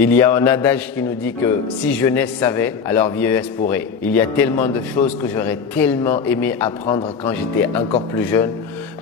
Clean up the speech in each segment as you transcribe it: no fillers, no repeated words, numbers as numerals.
Il y a un adage qui nous dit que si jeunesse savait, alors vieillesse pourrait. Il y a tellement de choses que j'aurais tellement aimé apprendre quand j'étais encore plus jeune,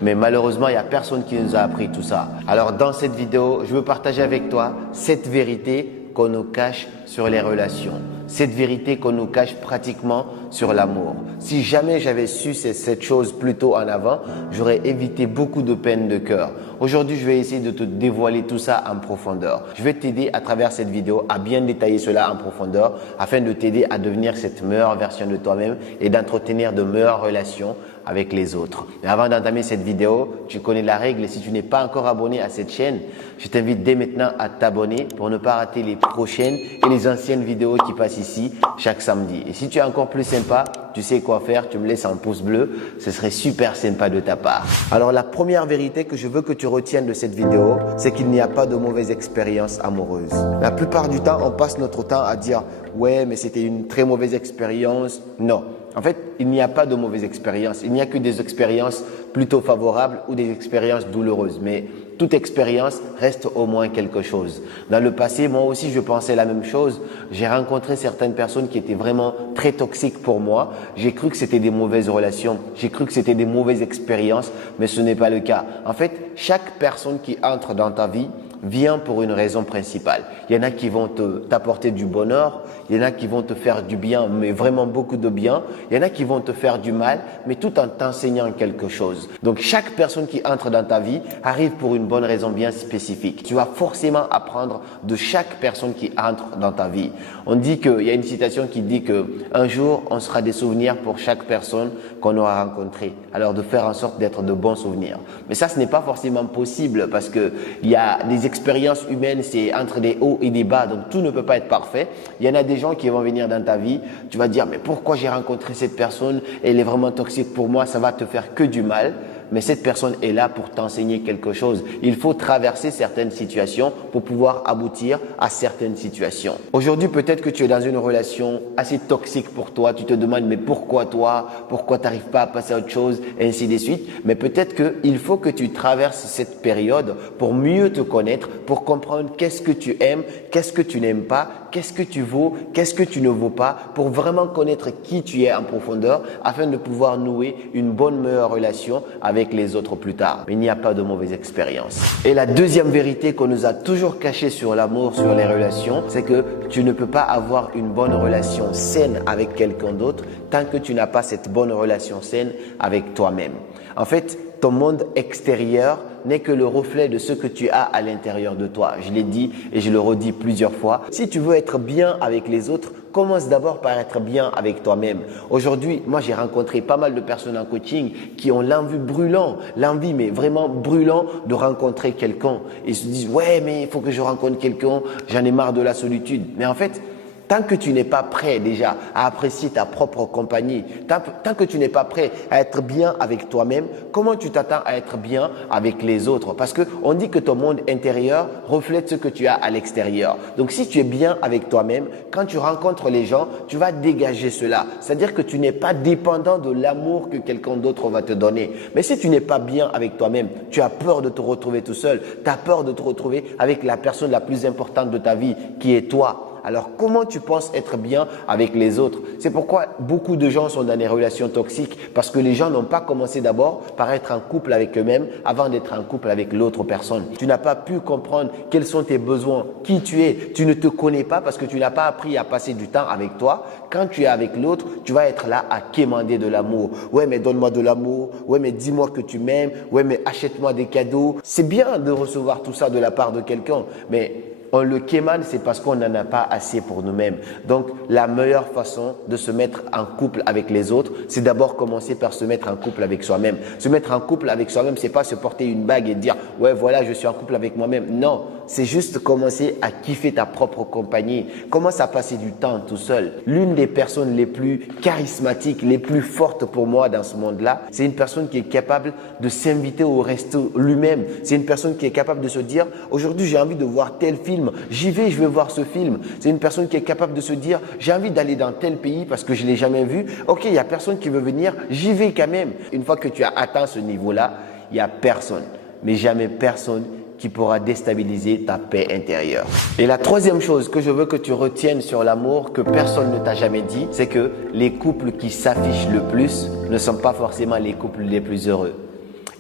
mais malheureusement, il n'y a personne qui nous a appris tout ça. Alors dans cette vidéo, je veux partager avec toi cette vérité qu'on nous cache sur les relations. Cette vérité qu'on nous cache pratiquement sur l'amour. Si jamais j'avais su cette chose plus tôt en avant, j'aurais évité beaucoup de peine de cœur. Aujourd'hui, je vais essayer de te dévoiler tout ça en profondeur. Je vais t'aider à travers cette vidéo à bien détailler cela en profondeur afin de t'aider à devenir cette meilleure version de toi-même et d'entretenir de meilleures relations avec les autres. Mais avant d'entamer cette vidéo, tu connais la règle et si tu n'es pas encore abonné à cette chaîne, je t'invite dès maintenant à t'abonner pour ne pas rater les prochaines et les anciennes vidéos qui passent ici chaque samedi. Et si tu es encore plus sympa, tu sais quoi faire, tu me laisses un pouce bleu, ce serait super sympa de ta part. Alors la première vérité que je veux que tu retiennes de cette vidéo, c'est qu'il n'y a pas de mauvaise expérience amoureuse. La plupart du temps, on passe notre temps à dire « ouais, mais c'était une très mauvaise expérience ». Non. En fait, il n'y a pas de mauvaise expérience. Il n'y a que des expériences plutôt favorables ou des expériences douloureuses. Mais toute expérience reste au moins quelque chose. Dans le passé, moi aussi, je pensais la même chose. J'ai rencontré certaines personnes qui étaient vraiment très toxiques pour moi. J'ai cru que c'était des mauvaises relations. J'ai cru que c'était des mauvaises expériences, mais ce n'est pas le cas. En fait, chaque personne qui entre dans ta vie vient pour une raison principale. Il y en a qui vont t'apporter du bonheur, il y en a qui vont te faire du bien, mais vraiment beaucoup de bien. Il y en a qui vont te faire du mal, mais tout en t'enseignant quelque chose. Donc, chaque personne qui entre dans ta vie arrive pour une bonne raison bien spécifique. Tu vas forcément apprendre de chaque personne qui entre dans ta vie. On dit qu'il y a une citation qui dit que un jour, on sera des souvenirs pour chaque personne qu'on aura rencontrée. Alors, de faire en sorte d'être de bons souvenirs. Mais ça, ce n'est pas forcément possible parce que il y a des expériences humaines, c'est entre des hauts et des bas, donc tout ne peut pas être parfait. Il y en a des gens qui vont venir dans ta vie, tu vas dire mais pourquoi j'ai rencontré cette personne, elle est vraiment toxique pour moi, ça va te faire que du mal. Mais cette personne est là pour t'enseigner quelque chose. Il faut traverser certaines situations pour pouvoir aboutir à certaines situations. Aujourd'hui, peut-être que tu es dans une relation assez toxique pour toi. Tu te demandes, mais pourquoi toi? Pourquoi tu n'arrives pas à passer à autre chose? Et ainsi de suite. Mais peut-être qu'il faut que tu traverses cette période pour mieux te connaître, pour comprendre qu'est-ce que tu aimes, qu'est-ce que tu n'aimes pas, qu'est-ce que tu vaux, qu'est-ce que tu ne vaux pas, pour vraiment connaître qui tu es en profondeur afin de pouvoir nouer une bonne, meilleure relation avec les autres plus tard. Mais il n'y a pas de mauvaise expérience. Et la deuxième vérité qu'on nous a toujours cachée sur l'amour, sur les relations, c'est que tu ne peux pas avoir une bonne relation saine avec quelqu'un d'autre tant que tu n'as pas cette bonne relation saine avec toi-même. En fait, ton monde extérieur n'est que le reflet de ce que tu as à l'intérieur de toi. Je l'ai dit et je le redis plusieurs fois. Si tu veux être bien avec les autres, commence d'abord par être bien avec toi-même. Aujourd'hui, moi j'ai rencontré pas mal de personnes en coaching qui ont l'envie brûlant, l'envie mais vraiment brûlant de rencontrer quelqu'un. Ils se disent « ouais mais il faut que je rencontre quelqu'un, j'en ai marre de la solitude ». Mais en fait, tant que tu n'es pas prêt déjà à apprécier ta propre compagnie, tant que tu n'es pas prêt à être bien avec toi-même, comment tu t'attends à être bien avec les autres? Parce qu'on dit que ton monde intérieur reflète ce que tu as à l'extérieur. Donc si tu es bien avec toi-même, quand tu rencontres les gens, tu vas dégager cela. C'est-à-dire que tu n'es pas dépendant de l'amour que quelqu'un d'autre va te donner. Mais si tu n'es pas bien avec toi-même, tu as peur de te retrouver tout seul, tu as peur de te retrouver avec la personne la plus importante de ta vie qui est toi. Alors, comment tu penses être bien avec les autres? C'est pourquoi beaucoup de gens sont dans des relations toxiques parce que les gens n'ont pas commencé d'abord par être en couple avec eux-mêmes avant d'être en couple avec l'autre personne. Tu n'as pas pu comprendre quels sont tes besoins, qui tu es. Tu ne te connais pas parce que tu n'as pas appris à passer du temps avec toi. Quand tu es avec l'autre, tu vas être là à quémander de l'amour. Ouais, mais donne-moi de l'amour. Ouais, mais dis-moi que tu m'aimes. Ouais, mais achète-moi des cadeaux. C'est bien de recevoir tout ça de la part de quelqu'un, mais on le quémane, c'est parce qu'on n'en a pas assez pour nous-mêmes. Donc, la meilleure façon de se mettre en couple avec les autres, c'est d'abord commencer par se mettre en couple avec soi-même. Se mettre en couple avec soi-même, c'est pas se porter une bague et dire « ouais, voilà, je suis en couple avec moi-même ». Non, c'est juste commencer à kiffer ta propre compagnie. Commence à passer du temps tout seul. L'une des personnes les plus charismatiques, les plus fortes pour moi dans ce monde-là, c'est une personne qui est capable de s'inviter au resto lui-même. C'est une personne qui est capable de se dire « aujourd'hui, j'ai envie de voir tel film. J'y vais, je vais voir ce film ». C'est une personne qui est capable de se dire « j'ai envie d'aller dans tel pays parce que je ne l'ai jamais vu. Ok, il n'y a personne qui veut venir, j'y vais quand même ». Une fois que tu as atteint ce niveau-là, il n'y a personne, mais jamais personne qui pourra déstabiliser ta paix intérieure. Et la troisième chose que je veux que tu retiennes sur l'amour, que personne ne t'a jamais dit, c'est que les couples qui s'affichent le plus ne sont pas forcément les couples les plus heureux.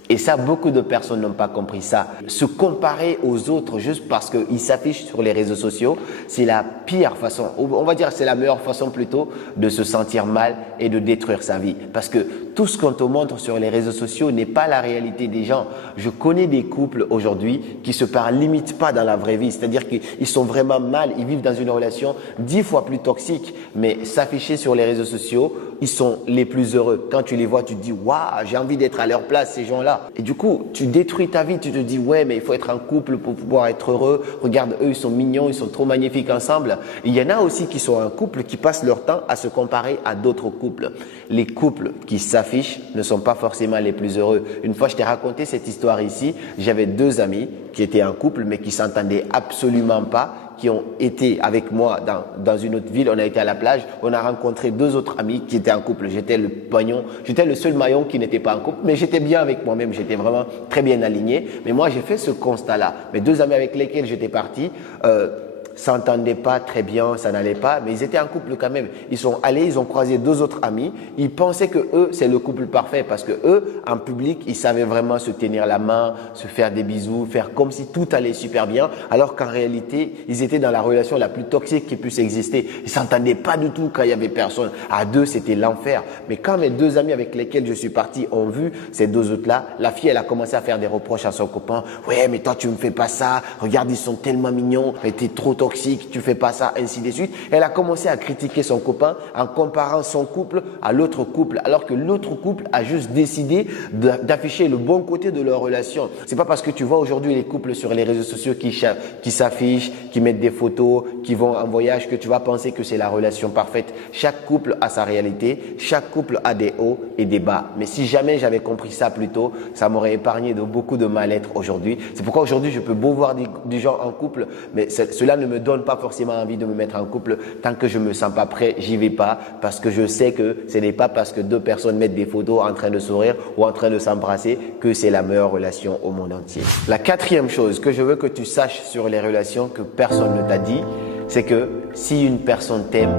Et ça, beaucoup de personnes n'ont pas compris ça. Se comparer aux autres juste parce qu'ils s'affichent sur les réseaux sociaux, c'est la pire façon, on va dire c'est la meilleure façon plutôt de se sentir mal et de détruire sa vie. Parce que tout ce qu'on te montre sur les réseaux sociaux n'est pas la réalité des gens. Je connais des couples aujourd'hui qui se parlent limite pas dans la vraie vie. C'est-à-dire qu'ils sont vraiment mal, ils vivent dans une relation 10 fois plus toxique. Mais s'afficher sur les réseaux sociaux, ils sont les plus heureux. Quand tu les vois, tu te dis « Waouh, j'ai envie d'être à leur place, ces gens-là ». Et du coup, tu détruis ta vie, tu te dis « Ouais, mais il faut être un couple pour pouvoir être heureux. Regarde, eux, ils sont mignons, ils sont trop magnifiques ensemble. » Il y en a aussi qui sont un couple qui passent leur temps à se comparer à d'autres couples. Les couples qui s'affichent ne sont pas forcément les plus heureux. Une fois, je t'ai raconté cette histoire ici. J'avais deux amis qui étaient un couple, mais qui s'entendaient absolument pas, qui ont été avec moi dans une autre ville. On a été à la plage. On a rencontré deux autres amis qui étaient en couple. J'étais le seul maillon qui n'était pas en couple, mais j'étais bien avec moi-même. J'étais vraiment très bien aligné. Mais moi, j'ai fait ce constat-là. Mes deux amis avec lesquels j'étais parti, s'entendaient pas très bien, ça n'allait pas, mais ils étaient en couple quand même. Ils sont allés, ils ont croisé deux autres amis. Ils pensaient que eux, c'est le couple parfait parce que eux, en public, ils savaient vraiment se tenir la main, se faire des bisous, faire comme si tout allait super bien, alors qu'en réalité, ils étaient dans la relation la plus toxique qui puisse exister. Ils s'entendaient pas du tout quand il y avait personne. À deux, c'était l'enfer. Mais quand mes deux amis avec lesquels je suis parti ont vu ces deux autres-là, la fille, elle a commencé à faire des reproches à son copain. Ouais, mais toi, tu me fais pas ça. Regarde, ils sont tellement mignons. Mais t'es trop toxique, tu fais pas ça, ainsi de suite. Elle a commencé à critiquer son copain en comparant son couple à l'autre couple, alors que l'autre couple a juste décidé d'afficher le bon côté de leur relation. C'est pas parce que tu vois aujourd'hui les couples sur les réseaux sociaux qui s'affichent, qui mettent des photos, qui vont en voyage que tu vas penser que c'est la relation parfaite. Chaque couple a sa réalité, chaque couple a des hauts et des bas. Mais si jamais j'avais compris ça plus tôt, ça m'aurait épargné de beaucoup de mal-être aujourd'hui. C'est pourquoi aujourd'hui je peux beau voir des gens en couple, mais cela ne me donne pas forcément envie de me mettre en couple. Tant que je me sens pas prêt, j'y vais pas parce que je sais que ce n'est pas parce que deux personnes mettent des photos en train de sourire ou en train de s'embrasser que c'est la meilleure relation au monde entier. La quatrième chose que je veux que tu saches sur les relations que personne ne t'a dit, c'est que si une personne t'aime,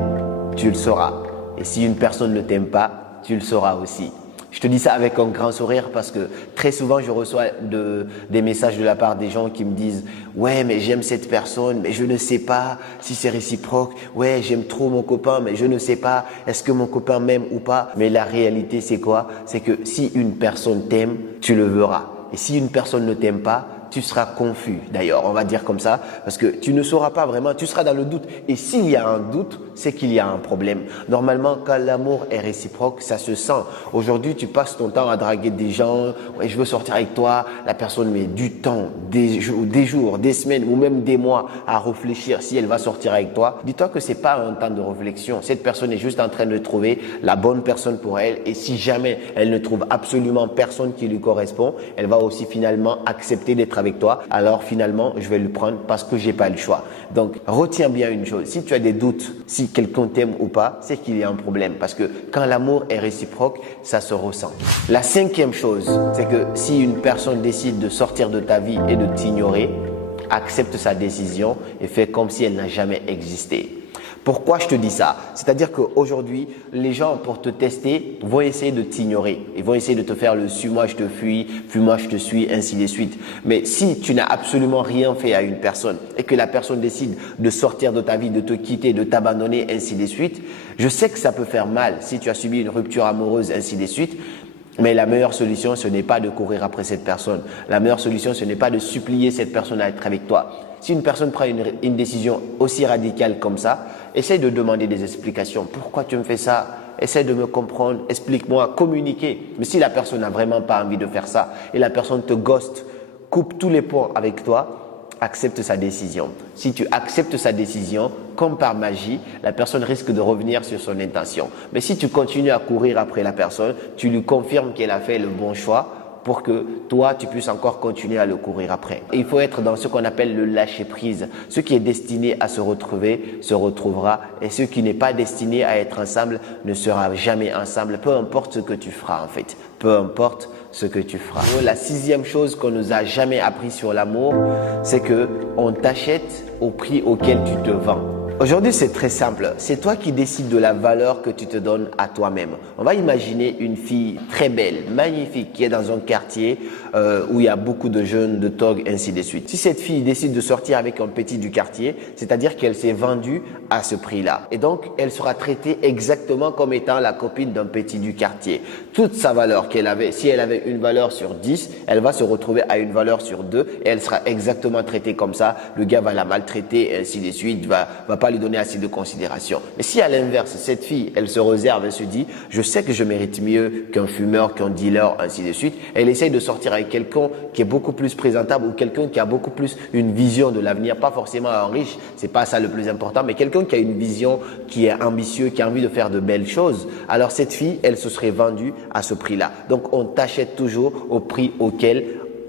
tu le sauras. Et si une personne ne t'aime pas, tu le sauras aussi. Je te dis ça avec un grand sourire parce que très souvent, je reçois des messages de la part des gens qui me disent « Ouais, mais j'aime cette personne, mais je ne sais pas si c'est réciproque. Ouais, j'aime trop mon copain, mais je ne sais pas est-ce que mon copain m'aime ou pas. » Mais la réalité, c'est quoi? C'est que si une personne t'aime, tu le verras. Et si une personne ne t'aime pas, tu seras confus. D'ailleurs, on va dire comme ça, parce que tu ne sauras pas vraiment, tu seras dans le doute. Et s'il y a un doute, c'est qu'il y a un problème. Normalement, quand l'amour est réciproque, ça se sent. Aujourd'hui, tu passes ton temps à draguer des gens. Ouais, je veux sortir avec toi. La personne met du temps, des jours, des semaines ou même des mois à réfléchir si elle va sortir avec toi. Dis-toi que c'est pas un temps de réflexion. Cette personne est juste en train de trouver la bonne personne pour elle. Et si jamais elle ne trouve absolument personne qui lui correspond, elle va aussi finalement accepter d'être avec toi. Alors finalement, je vais le prendre parce que j'ai pas le choix. Donc, retiens bien une chose. Si tu as des doutes, si quelqu'un t'aime ou pas, c'est qu'il y a un problème. Parce que quand l'amour est réciproque, ça se ressent. La cinquième chose, c'est que si une personne décide de sortir de ta vie et de t'ignorer, accepte sa décision et fais comme si elle n'a jamais existé. Pourquoi je te dis ça? C'est-à-dire qu'aujourd'hui, les gens, pour te tester, vont essayer de t'ignorer. Ils vont essayer de te faire le « suis-moi, je te fuis, fuis-moi, je te suis », ainsi de suite. Mais si tu n'as absolument rien fait à une personne et que la personne décide de sortir de ta vie, de te quitter, de t'abandonner, ainsi de suite, je sais que ça peut faire mal si tu as subi une rupture amoureuse, ainsi de suite. Mais la meilleure solution, ce n'est pas de courir après cette personne. La meilleure solution, ce n'est pas de supplier cette personne à être avec toi. Si une personne prend une décision aussi radicale comme ça, essaye de demander des explications. Pourquoi tu me fais ça? Essaye de me comprendre, explique-moi, communiquer. Mais si la personne n'a vraiment pas envie de faire ça et la personne te ghoste, coupe tous les ponts avec toi, accepte sa décision. Si tu acceptes sa décision, comme par magie, la personne risque de revenir sur son intention. Mais si tu continues à courir après la personne, tu lui confirmes qu'elle a fait le bon choix pour que toi, tu puisses encore continuer à le courir après. Et il faut être dans ce qu'on appelle le lâcher-prise. Ce qui est destiné à se retrouver, se retrouvera. Et ce qui n'est pas destiné à être ensemble, ne sera jamais ensemble. Peu importe ce que tu feras en fait. Peu importe ce que tu feras. La sixième chose qu'on nous a jamais appris sur l'amour, c'est que on t'achète au prix auquel tu te vends. Aujourd'hui, c'est très simple. C'est toi qui décides de la valeur que tu te donnes à toi-même. On va imaginer une fille très belle, magnifique, qui est dans un quartier où il y a beaucoup de jeunes, de togs, ainsi de suite. Si cette fille décide de sortir avec un petit du quartier, c'est-à-dire qu'elle s'est vendue à ce prix-là. Et donc, elle sera traitée exactement comme étant la copine d'un petit du quartier. Toute sa valeur qu'elle avait, si elle avait une valeur sur 10, elle va se retrouver à une valeur sur 2 et elle sera exactement traitée comme ça. Le gars va la maltraiter, ainsi de suite, va pas lui donner assez de considération. Mais si à l'inverse, cette fille, elle se réserve, elle se dit, je sais que je mérite mieux qu'un fumeur, qu'un dealer, ainsi de suite. Elle essaye de sortir avec quelqu'un qui est beaucoup plus présentable ou quelqu'un qui a beaucoup plus une vision de l'avenir, pas forcément un riche, c'est pas ça le plus important, mais quelqu'un qui a une vision, qui est ambitieux, qui a envie de faire de belles choses. Alors cette fille, elle se serait vendue à ce prix-là. Donc on t'achète toujours au prix auquel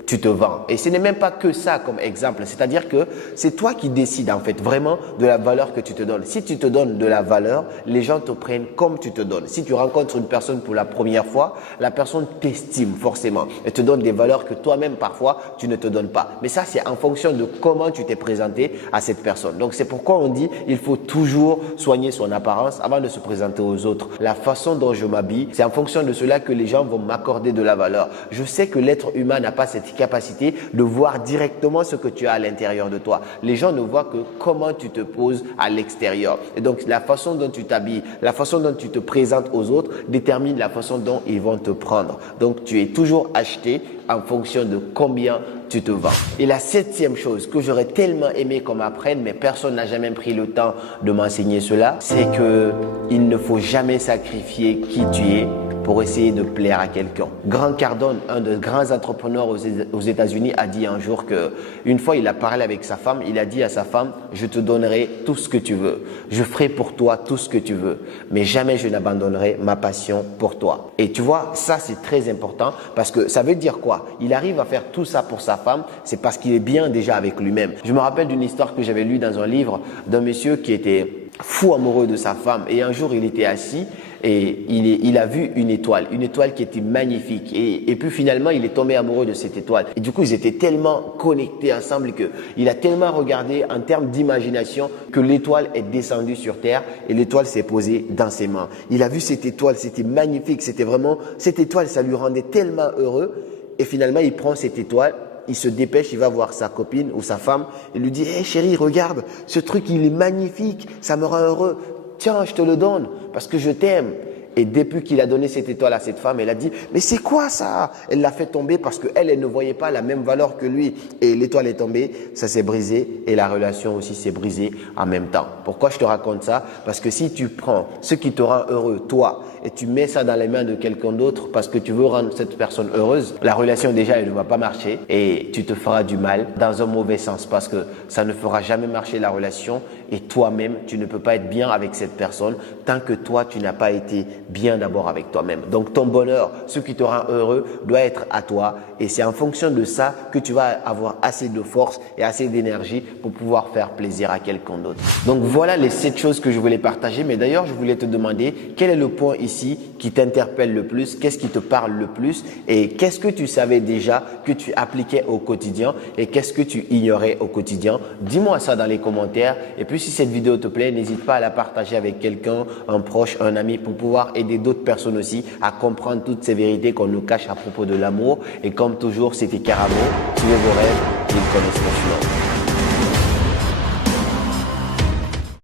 tu te vends. Et ce n'est même pas que ça comme exemple. C'est-à-dire que c'est toi qui décides en fait vraiment de la valeur que tu te donnes. Si tu te donnes de la valeur, les gens te prennent comme tu te donnes. Si tu rencontres une personne pour la première fois, la personne t'estime forcément et te donne des valeurs que toi-même parfois tu ne te donnes pas. Mais ça, c'est en fonction de comment tu t'es présenté à cette personne. Donc c'est pourquoi on dit il faut toujours soigner son apparence avant de se présenter aux autres. La façon dont je m'habille, c'est en fonction de cela que les gens vont m'accorder de la valeur. Je sais que l'être humain n'a pas cette capacité de voir directement ce que tu as à l'intérieur de toi. Les gens ne voient que comment tu te poses à l'extérieur. Et donc, la façon dont tu t'habilles, la façon dont tu te présentes aux autres détermine la façon dont ils vont te prendre. Donc, tu es toujours acheté en fonction de combien tu te vends. Et la septième chose que j'aurais tellement aimé qu'on m'apprenne, mais personne n'a jamais pris le temps de m'enseigner cela, c'est que il ne faut jamais sacrifier qui tu es pour essayer de plaire à quelqu'un. Grant Cardone, un des grands entrepreneurs aux États-Unis, a dit un jour que une fois il a parlé avec sa femme, il a dit à sa femme, je te donnerai tout ce que tu veux. Je ferai pour toi tout ce que tu veux, mais jamais je n'abandonnerai ma passion pour toi. Et tu vois, ça c'est très important parce que ça veut dire quoi? Il arrive à faire tout ça pour sa femme, c'est parce qu'il est bien déjà avec lui-même. Je me rappelle d'une histoire que j'avais lue dans un livre d'un monsieur qui était fou amoureux de sa femme et un jour il était assis et il a vu une étoile qui était magnifique et puis finalement il est tombé amoureux de cette étoile et du coup ils étaient tellement connectés ensemble que il a tellement regardé en termes d'imagination que l'étoile est descendue sur terre et l'étoile s'est posée dans ses mains. Il a vu cette étoile, c'était magnifique, c'était vraiment, cette étoile ça lui rendait tellement heureux et finalement il prend cette étoile. Il se dépêche, il va voir sa copine ou sa femme et lui dit « Hey chérie, regarde, ce truc il est magnifique, ça me rend heureux. Tiens, je te le donne parce que je t'aime. » Et depuis qu'il a donné cette étoile à cette femme, elle a dit « Mais c'est quoi ça ?» Elle l'a fait tomber parce qu'elle ne voyait pas la même valeur que lui. Et l'étoile est tombée, ça s'est brisé et la relation aussi s'est brisée en même temps. Pourquoi je te raconte ça? Parce que si tu prends ce qui te rend heureux, toi, et tu mets ça dans les mains de quelqu'un d'autre parce que tu veux rendre cette personne heureuse, la relation déjà elle ne va pas marcher et tu te feras du mal dans un mauvais sens parce que ça ne fera jamais marcher la relation et toi-même tu ne peux pas être bien avec cette personne tant que toi tu n'as pas été bien d'abord avec toi-même. Donc ton bonheur, ce qui te rend heureux doit être à toi et c'est en fonction de ça que tu vas avoir assez de force et assez d'énergie pour pouvoir faire plaisir à quelqu'un d'autre. Donc voilà les 7 choses que je voulais partager, mais d'ailleurs je voulais te demander quel est le point ici qui t'interpelle le plus, qu'est-ce qui te parle le plus et qu'est-ce que tu savais déjà que tu appliquais au quotidien et qu'est-ce que tu ignorais au quotidien. Dis-moi ça dans les commentaires et puis si cette vidéo te plaît, n'hésite pas à la partager avec quelqu'un, un proche, un ami pour pouvoir aider d'autres personnes aussi à comprendre toutes ces vérités qu'on nous cache à propos de l'amour. Et comme toujours, c'était Karamo, suivez vos rêves, ils connaissent mon chemin.